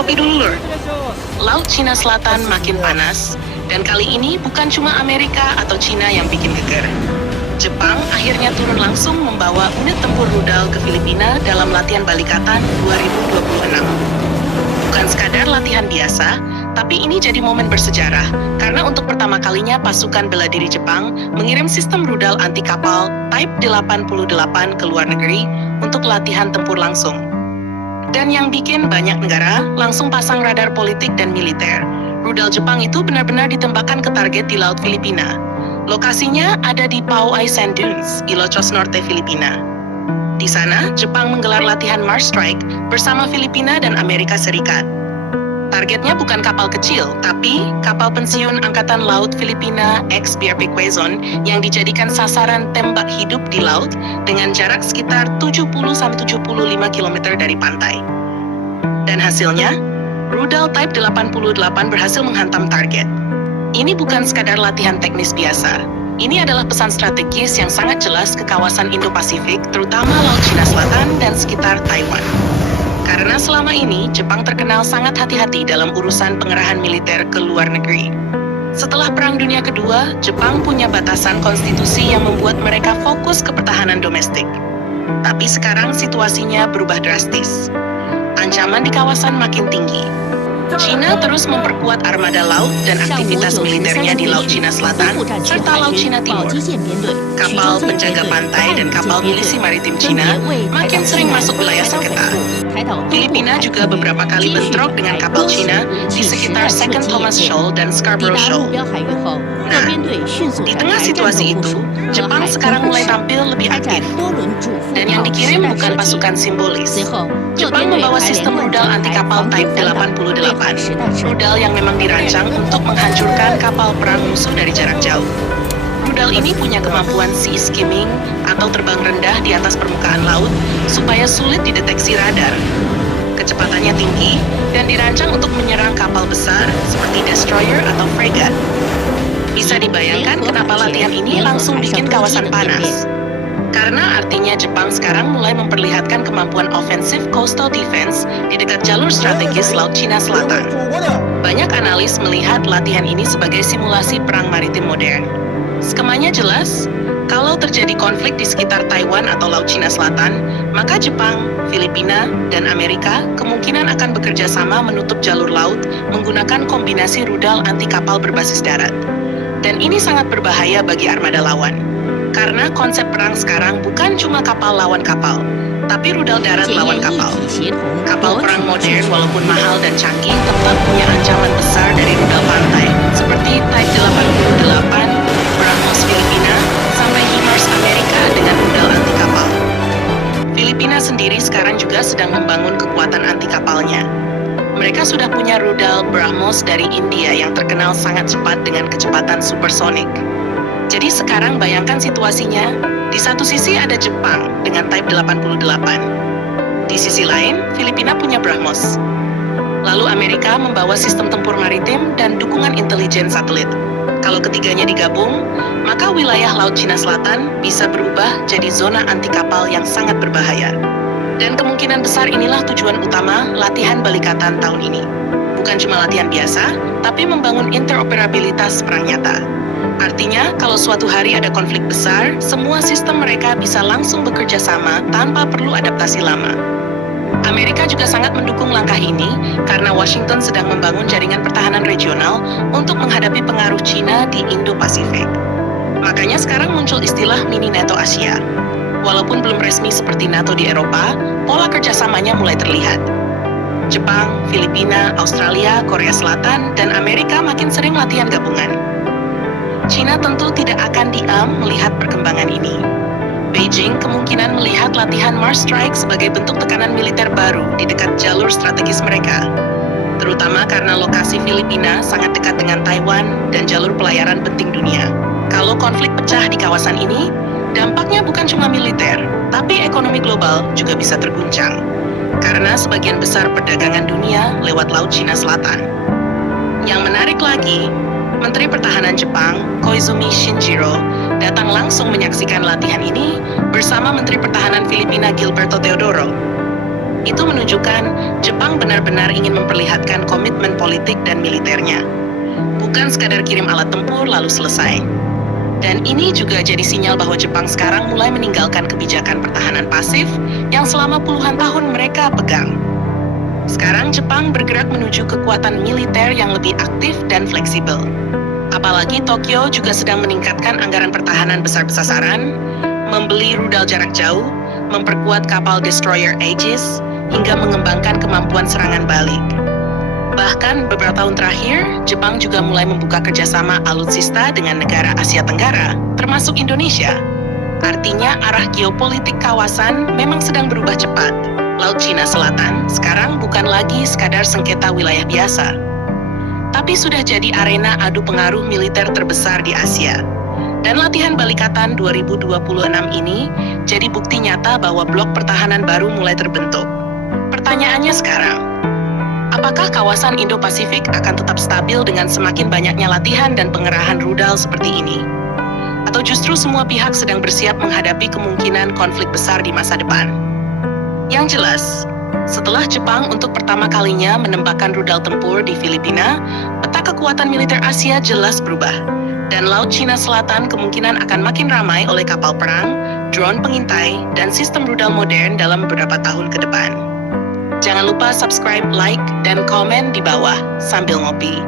kopi dulu, Lur. Laut Cina Selatan makin panas, dan kali ini bukan cuma Amerika atau Cina yang bikin geger. Jepang akhirnya turun langsung membawa unit tempur rudal ke Filipina dalam latihan Balikatan 2026. Bukan sekadar latihan biasa, tapi ini jadi momen bersejarah karena untuk pertama kalinya pasukan bela diri Jepang mengirim sistem rudal anti kapal Type 88 ke luar negeri untuk latihan tempur langsung. Dan yang bikin banyak negara langsung pasang radar politik dan militer. Rudal Jepang itu benar-benar ditembakkan ke target di Laut Filipina. Lokasinya ada di Pauay Sand Dunes, Ilocos Norte, Filipina. Di sana, Jepang menggelar latihan Mars Strike bersama Filipina dan Amerika Serikat. Targetnya bukan kapal kecil, tapi kapal pensiun Angkatan Laut Filipina ex-BRP Quezon yang dijadikan sasaran tembak hidup di laut dengan jarak sekitar 70-75 km dari pantai. Dan hasilnya, rudal Type 88 berhasil menghantam target. Ini bukan sekadar latihan teknis biasa. Ini adalah pesan strategis yang sangat jelas ke kawasan Indo-Pasifik, terutama Laut Cina Selatan dan sekitar Taiwan. Karena selama ini, Jepang terkenal sangat hati-hati dalam urusan pengerahan militer ke luar negeri. Setelah Perang Dunia Kedua, Jepang punya batasan konstitusi yang membuat mereka fokus ke pertahanan domestik. Tapi sekarang situasinya berubah drastis. Ancaman di kawasan makin tinggi. China terus memperkuat armada laut dan aktivitas militernya di Laut Cina Selatan serta Laut Cina Timur. Kapal penjaga pantai dan kapal milisi maritim China makin sering masuk wilayah sengketa. Filipina juga beberapa kali bentrok dengan kapal China di sekitar Second Thomas Shoal dan Scarborough Shoal. Nah, di tengah situasi itu, Jepang sekarang mulai tampil lebih aktif. Dan yang dikirim bukan pasukan simbolis. Jepang membawa sistem rudal anti kapal Type 88, rudal yang memang dirancang untuk menghancurkan kapal perang musuh dari jarak jauh. Rudal ini punya kemampuan sea skimming atau terbang rendah di atas permukaan laut supaya sulit dideteksi radar. Kecepatannya tinggi dan dirancang untuk menyerang kapal besar seperti destroyer atau frigate. Bisa dibayangkan kenapa latihan ini langsung bikin kawasan panas. Karena artinya Jepang sekarang mulai memperlihatkan kemampuan offensive coastal defense di dekat jalur strategis Laut Cina Selatan. Banyak analis melihat latihan ini sebagai simulasi perang maritim modern. Skemanya jelas, kalau terjadi konflik di sekitar Taiwan atau Laut Cina Selatan, maka Jepang, Filipina, dan Amerika kemungkinan akan bekerja sama menutup jalur laut menggunakan kombinasi rudal anti kapal berbasis darat. Dan ini sangat berbahaya bagi armada lawan. Karena konsep perang sekarang bukan cuma kapal lawan kapal, tapi rudal darat lawan kapal. Kapal perang modern walaupun mahal dan canggih tetap punya ancaman besar dari rudal pantai, seperti Type 88, BrahMos Filipina, sampai HIMARS Amerika dengan rudal anti kapal. Filipina sendiri sekarang juga sedang membangun kekuatan anti kapalnya. Mereka sudah punya rudal BrahMos dari India yang terkenal sangat cepat dengan kecepatan supersonik. Jadi sekarang bayangkan situasinya, di satu sisi ada Jepang dengan Type 88. Di sisi lain, Filipina punya BrahMos. Lalu Amerika membawa sistem tempur maritim dan dukungan intelijen satelit. Kalau ketiganya digabung, maka wilayah Laut Cina Selatan bisa berubah jadi zona anti kapal yang sangat berbahaya. Dan kemungkinan besar inilah tujuan utama latihan Balikatan tahun ini. Bukan cuma latihan biasa, tapi membangun interoperabilitas perang nyata. Artinya, kalau suatu hari ada konflik besar, semua sistem mereka bisa langsung bekerja sama tanpa perlu adaptasi lama. Amerika juga sangat mendukung langkah ini karena Washington sedang membangun jaringan pertahanan regional untuk menghadapi pengaruh China di Indo-Pasifik. Makanya sekarang muncul istilah mini NATO Asia. Walaupun belum resmi seperti NATO di Eropa, pola kerjasamanya mulai terlihat. Jepang, Filipina, Australia, Korea Selatan, dan Amerika makin sering latihan gabungan. China tentu tidak akan diam melihat perkembangan ini. Beijing kemungkinan melihat latihan Mars Strike sebagai bentuk tekanan militer baru di dekat jalur strategis mereka. Terutama karena lokasi Filipina sangat dekat dengan Taiwan dan jalur pelayaran penting dunia. Kalau konflik pecah di kawasan ini, dampaknya bukan cuma militer, tapi ekonomi global juga bisa terguncang. Karena sebagian besar perdagangan dunia lewat Laut Cina Selatan. Yang menarik lagi, Menteri Pertahanan Jepang, Koizumi Shinjiro, datang langsung menyaksikan latihan ini bersama Menteri Pertahanan Filipina Gilberto Teodoro. Itu menunjukkan Jepang benar-benar ingin memperlihatkan komitmen politik dan militernya. Bukan sekadar kirim alat tempur lalu selesai. Dan ini juga jadi sinyal bahwa Jepang sekarang mulai meninggalkan kebijakan pertahanan pasif yang selama puluhan tahun mereka pegang. Sekarang Jepang bergerak menuju kekuatan militer yang lebih aktif dan fleksibel. Apalagi Tokyo juga sedang meningkatkan anggaran pertahanan besar-besaran, membeli rudal jarak jauh, memperkuat kapal destroyer Aegis, hingga mengembangkan kemampuan serangan balik. Bahkan beberapa tahun terakhir, Jepang juga mulai membuka kerjasama alutsista dengan negara Asia Tenggara, termasuk Indonesia. Artinya arah geopolitik kawasan memang sedang berubah cepat. Laut Cina Selatan sekarang bukan lagi sekadar sengketa wilayah biasa, tapi sudah jadi arena adu pengaruh militer terbesar di Asia. Dan latihan Balikatan 2026 ini jadi bukti nyata bahwa blok pertahanan baru mulai terbentuk. Pertanyaannya sekarang, apakah kawasan Indo-Pasifik akan tetap stabil dengan semakin banyaknya latihan dan pengerahan rudal seperti ini? Atau justru semua pihak sedang bersiap menghadapi kemungkinan konflik besar di masa depan? Yang jelas, setelah Jepang untuk pertama kalinya menembakkan rudal tempur di Filipina, peta kekuatan militer Asia jelas berubah. Dan Laut Cina Selatan kemungkinan akan makin ramai oleh kapal perang, drone pengintai, dan sistem rudal modern dalam beberapa tahun ke depan. Jangan lupa subscribe, like, dan komen di bawah sambil ngopi.